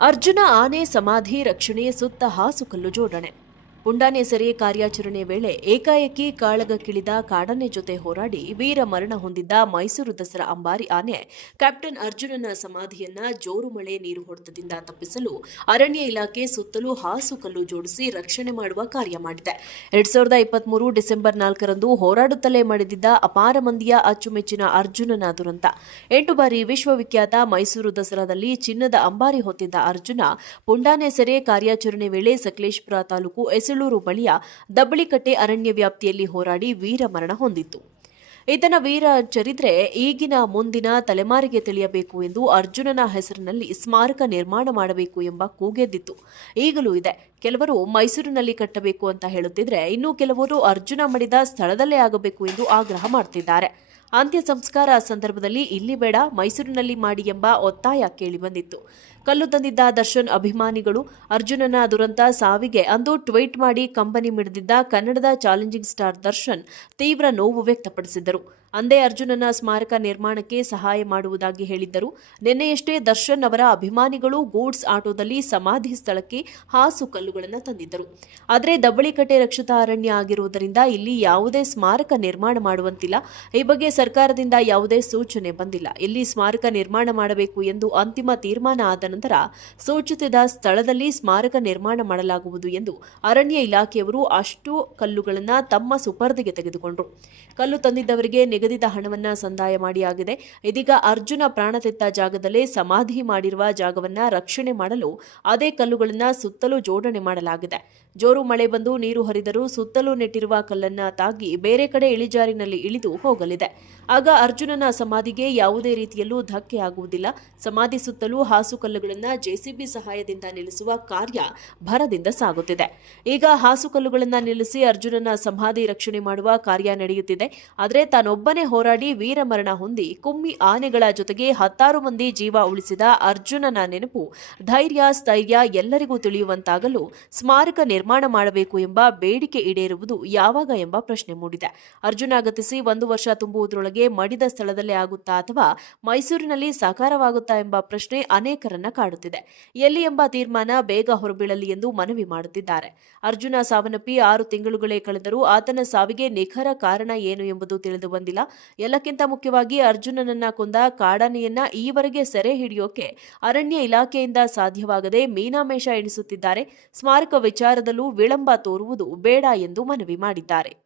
ಅರ್ಜುನ ಆನೆ ಸಮಾಧಿ ರಕ್ಷಣೆ ಸುತ್ತ ಹಾಸುಕಲ್ಲು ಜೋಡಣೆ. ಪುಂಡಾನೆ ಕಾರ್ಯಾಚರಣೆ ವೇಳೆ ಏಕಾಏಕಿ ಕಾಳಗಕ್ಕಿಳಿದ ಕಾಡಾನೆ ಜೊತೆ ಹೋರಾಡಿ ವೀರ ಮರಣ ಹೊಂದಿದ್ದ ಮೈಸೂರು ದಸರಾ ಅಂಬಾರಿ ಆನೆ ಕ್ಯಾಪ್ಟನ್ ಅರ್ಜುನನ ಸಮಾಧಿಯನ್ನ ಜೋರು ಮಳೆ ನೀರು ಹೊಡೆತದಿಂದ ತಪ್ಪಿಸಲು ಅರಣ್ಯ ಇಲಾಖೆ ಸುತ್ತಲೂ ಹಾಸುಕಲ್ಲು ಜೋಡಿಸಿ ರಕ್ಷಣೆ ಮಾಡುವ ಕಾರ್ಯ ಮಾಡಿದೆ. ಎರಡ್ ಸಾವಿರದ ಇಪ್ಪತ್ಮೂರು ಡಿಸೆಂಬರ್ ನಾಲ್ಕರಂದು ಹೋರಾಡುತ್ತಲೇ ಮಡಿದಿದ್ದ ಅಪಾರ ಮಂದಿಯ ಅಚ್ಚುಮೆಚ್ಚಿನ ಅರ್ಜುನನ ದುರಂತ. ಎಂಟು ಬಾರಿ ವಿಶ್ವವಿಖ್ಯಾತ ಮೈಸೂರು ದಸರಾದಲ್ಲಿ ಚಿನ್ನದ ಅಂಬಾರಿ ಹೊತ್ತಿದ್ದ ಅರ್ಜುನ ಪುಂಡಾನೆ ಸೆರೆ ಕಾರ್ಯಾಚರಣೆ ವೇಳೆ ಸಕಲೇಶ್ಪುರ ತಾಲೂಕು ಎಸಳೂರು ಬಳಿಯ ದಬ್ಬಳಿಕಟ್ಟೆ ಅರಣ್ಯ ವ್ಯಾಪ್ತಿಯಲ್ಲಿ ಹೋರಾಡಿ ವೀರಮರಣ ಹೊಂದಿತ್ತು. ಈತನ ವೀರ ಚರಿತ್ರೆ ಈಗಿನ ಮುಂದಿನ ತಲೆಮಾರಿಗೆ ತಿಳಿಯಬೇಕು ಎಂದು ಅರ್ಜುನನ ಹೆಸರಿನಲ್ಲಿ ಸ್ಮಾರಕ ನಿರ್ಮಾಣ ಮಾಡಬೇಕು ಎಂಬ ಕೂಗೆದ್ದಿತ್ತು. ಈಗಲೂ ಇದೆ. ಕೆಲವರು ಮೈಸೂರಿನಲ್ಲಿ ಕಟ್ಟಬೇಕು ಅಂತ ಹೇಳುತ್ತಿದ್ರೆ ಇನ್ನು ಕೆಲವರು ಅರ್ಜುನ ಮಡಿದ ಸ್ಥಳದಲ್ಲೇ ಆಗಬೇಕು ಎಂದು ಆಗ್ರಹ ಮಾಡ್ತಿದ್ದಾರೆ. ಅಂತ್ಯ ಸಂಸ್ಕಾರ ಸಂದರ್ಭದಲ್ಲಿ ಇಲ್ಲಿ ಬೇಡ, ಮೈಸೂರಿನಲ್ಲಿ ಮಾಡಿ ಎಂಬ ಒತ್ತಾಯ ಕೇಳಿಬಂದಿತ್ತು ಕಲ್ಲು ತಂದಿದ್ದ ದರ್ಶನ್ ಅಭಿಮಾನಿಗಳು, ಅರ್ಜುನನ ದುರಂತ ಸಾವಿಗೆ ಅಂದು ಟ್ವೀಟ್ ಮಾಡಿ ಕಂಬನಿ ಮಿಡಿದಿದ್ದ ಕನ್ನಡದ ಚಾಲೆಂಜಿಂಗ್ ಸ್ಟಾರ್ ದರ್ಶನ್ ತೀವ್ರ ನೋವು ವ್ಯಕ್ತಪಡಿಸಿದ್ದರು. ಅಂದೇ ಅರ್ಜುನನ ಸ್ಮಾರಕ ನಿರ್ಮಾಣಕ್ಕೆ ಸಹಾಯ ಮಾಡುವುದಾಗಿ ಹೇಳಿದ್ದರು. ನಿನ್ನೆಯಷ್ಟೇ ದರ್ಶನ್ ಅವರ ಅಭಿಮಾನಿಗಳು ಗೂಡ್ಸ್ ಆಟೋದಲ್ಲಿ ಸಮಾಧಿ ಸ್ಥಳಕ್ಕೆ ಹಾಸು ಕಲ್ಲುಗಳನ್ನು ತಂದಿದ್ದರು. ಆದರೆ ದಬ್ಬಳಿಕಟ್ಟೆ ರಕ್ಷಿತ ಅರಣ್ಯ ಆಗಿರುವುದರಿಂದ ಇಲ್ಲಿ ಯಾವುದೇ ಸ್ಮಾರಕ ನಿರ್ಮಾಣ ಮಾಡುವಂತಿಲ್ಲ. ಈ ಬಗ್ಗೆ ಸರ್ಕಾರದಿಂದ ಯಾವುದೇ ಸೂಚನೆ ಬಂದಿಲ್ಲ. ಇಲ್ಲಿ ಸ್ಮಾರಕ ನಿರ್ಮಾಣ ಮಾಡಬೇಕು ಎಂದು ಅಂತಿಮ ತೀರ್ಮಾನ ಆದ ನಂತರ ಸೂಚಿಸಿದ ಸ್ಥಳದಲ್ಲಿ ಸ್ಮಾರಕ ನಿರ್ಮಾಣ ಮಾಡಲಾಗುವುದು ಎಂದು ಅರಣ್ಯ ಇಲಾಖೆಯವರು ಅಷ್ಟು ಕಲ್ಲುಗಳನ್ನು ತಮ್ಮ ಸುಪರ್ದಿಗೆ ತೆಗೆದುಕೊಂಡರು. ಕಲ್ಲು ತಂದಿದ್ದವರಿಗೆ ನಿಗದಿತ ಹಣವನ್ನ ಸಂದಾಯ ಮಾಡಿ ಆಗಿದೆ. ಇದೀಗ ಅರ್ಜುನ ಪ್ರಾಣತೆತ್ತ ಜಾಗದಲ್ಲಿ ಸಮಾಧಿ ಮಾಡಿರುವ ಜಾಗವನ್ನ ರಕ್ಷಣೆ ಮಾಡಲು ಅದೇ ಕಲ್ಲುಗಳನ್ನ ಸುತ್ತಲೂ ಜೋಡಣೆ ಮಾಡಲಾಗಿದೆ. ಜೋರು ಮಳೆ ಬಂದು ನೀರು ಹರಿದರೂ ಸುತ್ತಲೂ ನೆಟ್ಟಿರುವ ಕಲ್ಲನ್ನ ತಾಗಿ ಬೇರೆ ಕಡೆ ಇಳಿಜಾರಿನಲ್ಲಿ ಇಳಿದು ಹೋಗಲಿದೆ. ಆಗ ಅರ್ಜುನನ ಸಮಾಧಿಗೆ ಯಾವುದೇ ರೀತಿಯಲ್ಲೂ ಧಕ್ಕೆ ಆಗುವುದಿಲ್ಲ. ಸಮಾಧಿ ಸುತ್ತಲೂ ಹಾಸುಕಲ್ಲುಗಳನ್ನು ಜೆಸಿಬಿ ಸಹಾಯದಿಂದ ನಿಲ್ಲಿಸುವ ಕಾರ್ಯ ಭರದಿಂದ ಸಾಗುತ್ತಿದೆ. ಈಗ ಹಾಸುಕಲ್ಲುಗಳನ್ನು ನಿಲ್ಲಿಸಿ ಅರ್ಜುನನ ಸಮಾಧಿ ರಕ್ಷಣೆ ಮಾಡುವ ಕಾರ್ಯ ನಡೆಯುತ್ತಿದೆ. ಆದರೆ ತಾನೊಬ್ಬನೇ ಹೋರಾಡಿ ವೀರಮರಣ ಹೊಂದಿ ಕುಮ್ಮಿ ಆನೆಗಳ ಜೊತೆಗೆ ಹತ್ತಾರು ಮಂದಿ ಜೀವ ಉಳಿಸಿದ ಅರ್ಜುನನ ನೆನಪು ಧೈರ್ಯ, ಸ್ಥೈರ್ಯ ಎಲ್ಲರಿಗೂ ತಿಳಿಯುವಂತಾಗಲು ಸ್ಮಾರಕ ನಿರ್ಮಾಣ ಮಾಡಬೇಕು ಎಂಬ ಬೇಡಿಕೆ ಈಡೇರುವುದು ಯಾವಾಗ ಎಂಬ ಪ್ರಶ್ನೆ ಮೂಡಿದೆ. ಅರ್ಜುನ ಗತಿಸಿ ಒಂದು ವರ್ಷ ತುಂಬುವುದರೊಳಗೆ ಮಡಿದ ಸ್ಥಳದಲ್ಲೇ ಆಗುತ್ತಾ ಅಥವಾ ಮೈಸೂರಿನಲ್ಲಿ ಸಾಕಾರವಾಗುತ್ತಾ ಎಂಬ ಪ್ರಶ್ನೆ ಅನೇಕರನ್ನ ಕಾಡುತ್ತಿದೆ. ಎಲ್ಲಿ ಎಂಬ ತೀರ್ಮಾನ ಬೇಗ ಹೊರಬೀಳಲಿ ಎಂದು ಮನವಿ ಮಾಡುತ್ತಿದ್ದಾರೆ. ಅರ್ಜುನ ಸಾವನ್ನಪ್ಪಿ ಆರು ತಿಂಗಳುಗಳೇ ಕಳೆದರೂ ಆತನ ಸಾವಿಗೆ ನಿಖರ ಕಾರಣ ಏನು ಎಂಬುದು ತಿಳಿದು ಬಂದಿಲ್ಲ. ಎಲ್ಲಕ್ಕಿಂತ ಮುಖ್ಯವಾಗಿ ಅರ್ಜುನನನ್ನ ಕೊಂದ ಕಾಡಾನೆಯನ್ನ ಈವರೆಗೆ ಸೆರೆ ಹಿಡಿಯೋಕೆ ಅರಣ್ಯ ಇಲಾಖೆಯಿಂದ ಸಾಧ್ಯವಾಗದೆ ಮೀನಾಮೇಷ ಎಣಿಸುತ್ತಿದ್ದಾರೆ. ಸ್ಮಾರಕ ವಿಚಾರದಲ್ಲೂ ವಿಳಂಬ ತೋರುವುದು ಬೇಡ ಎಂದು ಮನವಿ ಮಾಡಿದ್ದಾರೆ.